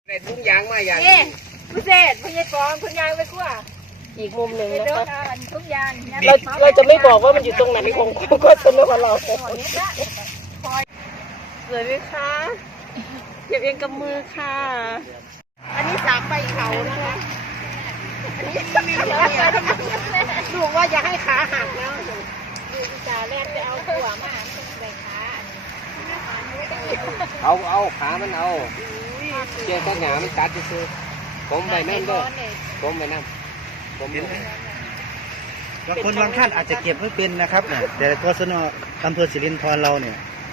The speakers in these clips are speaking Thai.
เด็ดทุกอย่างมาอย่างพิเศษพยากรคุณยายไปกว่าอีกมุมหนึ่งนะคะทุกอย่างเราจะไม่บอกว่ามันอยู่ตรงไหนของก็สนุกกับเราสวยไหมคะเก็บเองกับมือค่ะอันนี้สามใบเขานะคะดูว่าอย่าให้ขาหักแล้วดูจ่าแรกจะเอาขวามาใส่ขาเอาขามันเอาเจ้าต้นหนามันกัดซื้อผมไปนั่นด้วยผมไปนั่นผมบางคนบางท่านอาจจะเก็บไม่เป็นนะครับแต่กศน.อำเภอสิรินธรเราเนี่ย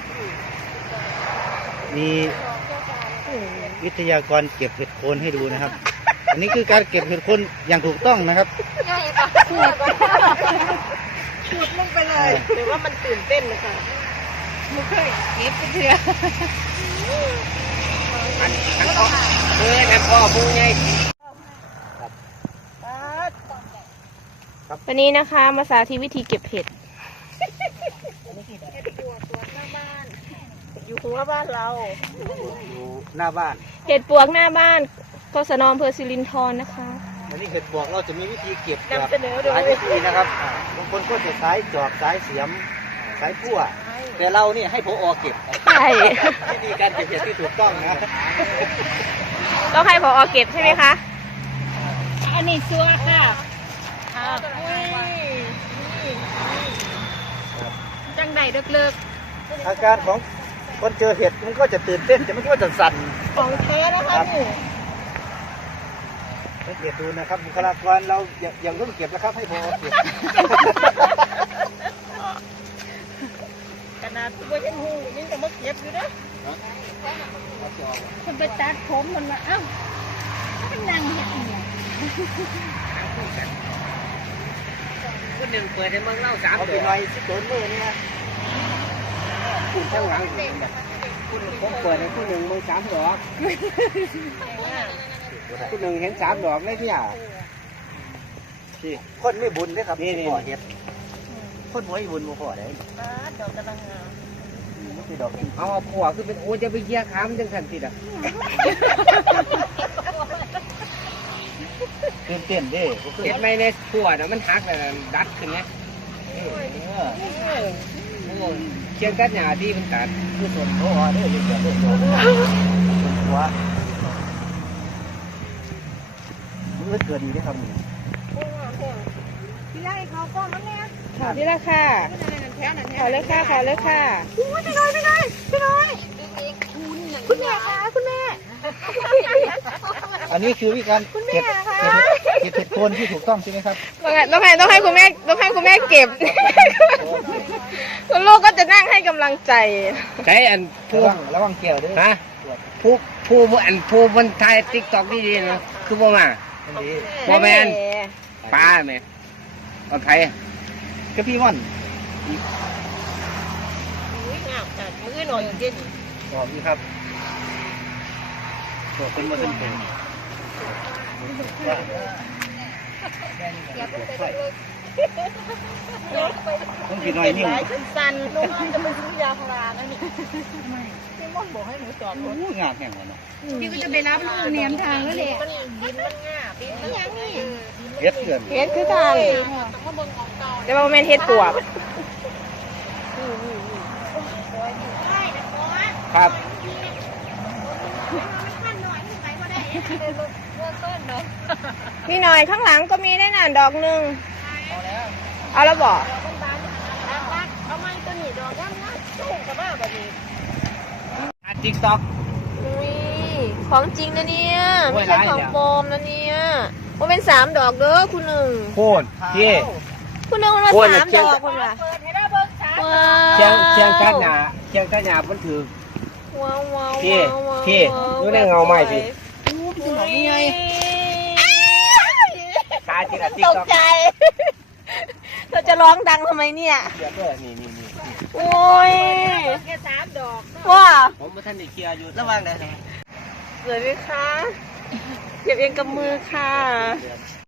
มีวิทยากรเก็บเห็ดโคนให้ดูนะครับอันนี้คือการเก็บเห็ดโคนอย่างถูกต้องนะครับชุดลงไปเลยหรือว่ามันตื่นเต้นนะคะไม่เคยเก็บเถื่อนั่นพ่อพูดไงวันนี้นะคะมาสาธิตวิธีเก็บเห็ดอยู่หัวบ้านเราอยู่หน้าบ้านเห็ดปวกหน้าบ้านกศน.อำเภอสิรินธรนะคะอันนี้เห็ดปวกเราจะมีวิธีเก็บนำเสนอโดยหลายวิธีนะครับบางคนก็จะสายจอบสายเสียมสายพั่วแต่เรานี่ให้ผอ.เก็บใช่วิธีการเก็บเห็ดที่ถูกต้องนะต้องให้ผอ.เก็บใช่ไหมคะอันนี้ซัวค่ะจังใดเลิกอาการของคนเจอเห็ดมันก็จะตื่นเต้นแต่มันก็จะสั่นของแท้นะคะนี่สังเกตดูนะครับบุคลากรเราอย่างต้องเก็บนะครับให้พอเก็บขนาดตัวฉันหูนี่จะมาเก็บอยู่นะคนไปตัดผมมันมาเอ้ามันนั่งอย่างนี้คนหนึ่งเปิดให้มึงเล่าสามเอาไปหน่อยสิโดนมือนี่นะคุณข้างหลังผมเปิดให้คุณหนึ่งมึง3 ดอกคุณหนึ่งเห็น3 ดอกเลยเนี่ยที่คนไม่บุญเลยครับนี่พ่อเห็ดคนไม่บุญบ่พ่อได้ดอกกำลังงามเอาผัวคือเป็นโอ้จะไปเยี่ยขามจังสันติอ่ะเต้นเด้เห็นไหมในผัวน่ะมันหักเลยดัดขึ้นไงเชียงกัดหยาที่มันตัดคือส่วนพ่อเด้อเดี๋ยวหัวมันเกิดดีได้ครับนี่พี่ไล่เขาก็มันเนี่ยนี่แหละค่ะขอเลยค่ะขอเลยค่ะพี่น้อยคุณแม่คะคุณแม่อันนี้คือวิธีการเก็บเห็ดโคนที่ถูกต้องใช่ไหมครับต้องให้คุณแม่เก็บคุณลูกก็จะนั่งให้กำลังใจใช้อันระวังเกี่ยวด้วยฮะผู้มันถ่ายติ๊กต็อกดีๆเนาะคือบ่มาบ่แมนป้าแม่เอาไทยก็พี่ม่อนงามจัดมือหน่อยจริงอ๋อพี่ครับตัวเป็นมาเป็นตัวต้องกินหน่อยนิ่วสั้นลงจะเป็นซื้อยาพารานะนี่พี่ม่อนบอกให้หนูจอดงามแห่งวันเนาะพี่ก็จะไปรับลูกเนียมทางแล้วแหละดินมันง่าดินมันยังนี่เฮ็ดเกินเฮ็ดคือทางแต่ว่าแม่นเฮ็ดปวกครับพี่หน่อยข้างหลังก็มีได้น่ะดอกหนึ่งเอาแล้วบอกเอาไม้ตัวนี้ดอกย่ำนะส่งกับบ้าแบบนี้ติ๊กต็อกของจริงนะเนี่ยไม่ใช่ของปลอมนะเนี่ยว่าเป็น3 ดอกเด้อคุณหนึ่งโคตรพี่คุณหนึ่งมันมา3 ดอกคุณล่ะเชียงกัดหนามันถือพี่ดูได้เงาใหม่สิตาจิตตกใจเราจะร้องดังทำไมเนี่ยนี่โอ้ยแค่3 ดอกว้าผมมาท่านได้เคลียร์อยู่ระวังเลยสวยไหมคะเก็บเองกับมือค่ะ